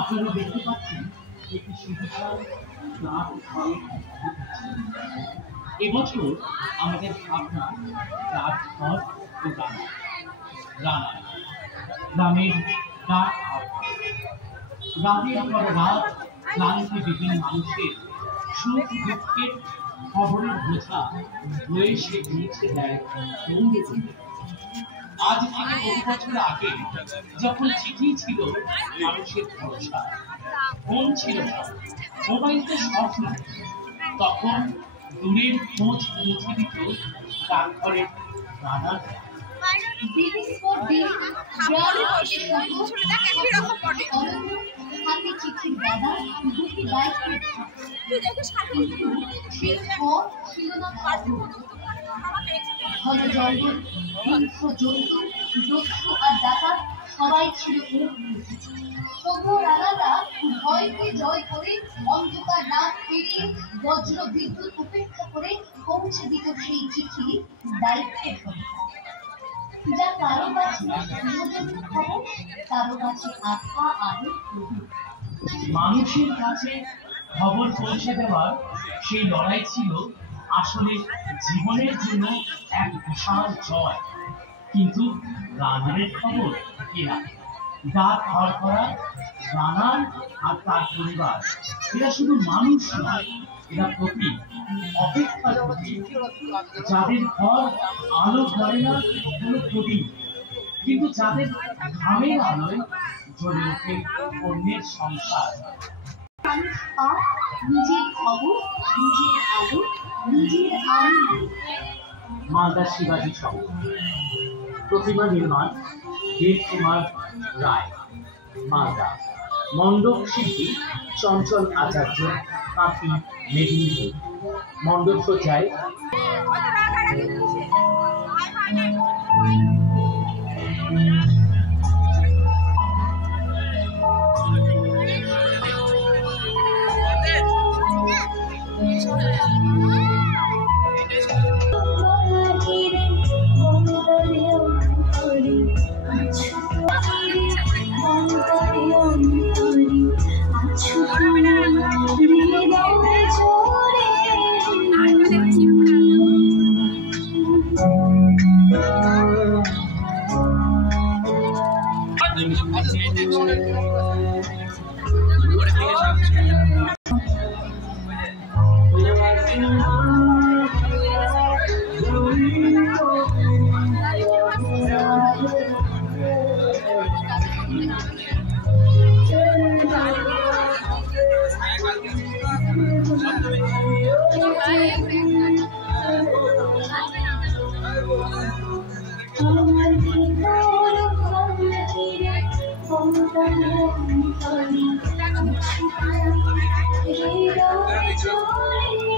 আপনারা দেখতে পাচ্ছেন একটি সুবিশাল এবছর আমাদের ভাবনা রাজঘর ও রানা গ্রামের ডাক রাতের পর রাত ক্লান্তি বিভিন্ন মানুষের সুখ দুঃখের খবরের বোঝা বয়ে সে নিচে দেয়। আজ থেকে বহু বছর আগে যখন চিঠি ছিল মানুষের ভরসা, ফোন ছিল মোবাইল তো স্বপ্ন, তখন দূরের খোঁজ পৌঁছে দিত ডাকঘরের রানা। সবাই ছিল তবুও রানাটা ভয়কে জয় করে অন্ধকার রাত পেরিয়ে বজ্র বিদ্যুৎ উপেক্ষা করে পৌঁছে দিত সেই চিঠি দায়িত্ব যা কারো কাছে খবর, কারো কাছে আত্মা আরো মানুষের কাছে খবর পৌঁছে দেওয়ার সেই লড়াই ছিল আসলে জীবনের জন্য এক বিশাল জয়। কিন্তু রানারের খবর এরা ডাক ঘর করা রানার আর তার পরিবার, এরা শুধু মানুষ নয়, এরা প্রতীক, অপেক্ষার প্রতীক, যাদের ঘর আলো ধরে না কোনো প্রদীপ, কিন্তু যাদের ঘামের আলোয় জ্বলে ওঠে অন্যের সংসার। নিজের খবর, নিজের আলো, নিজের আনন্দ। মালদা শিবাজি শহর। প্রতিমা নির্মাণ দেবকুমার রায়, মালদা। মণ্ডপ শিল্পী চঞ্চল আচার্য, কাঁথি, মেদিনীপুর। মণ্ডপ সজ্জায় Hey,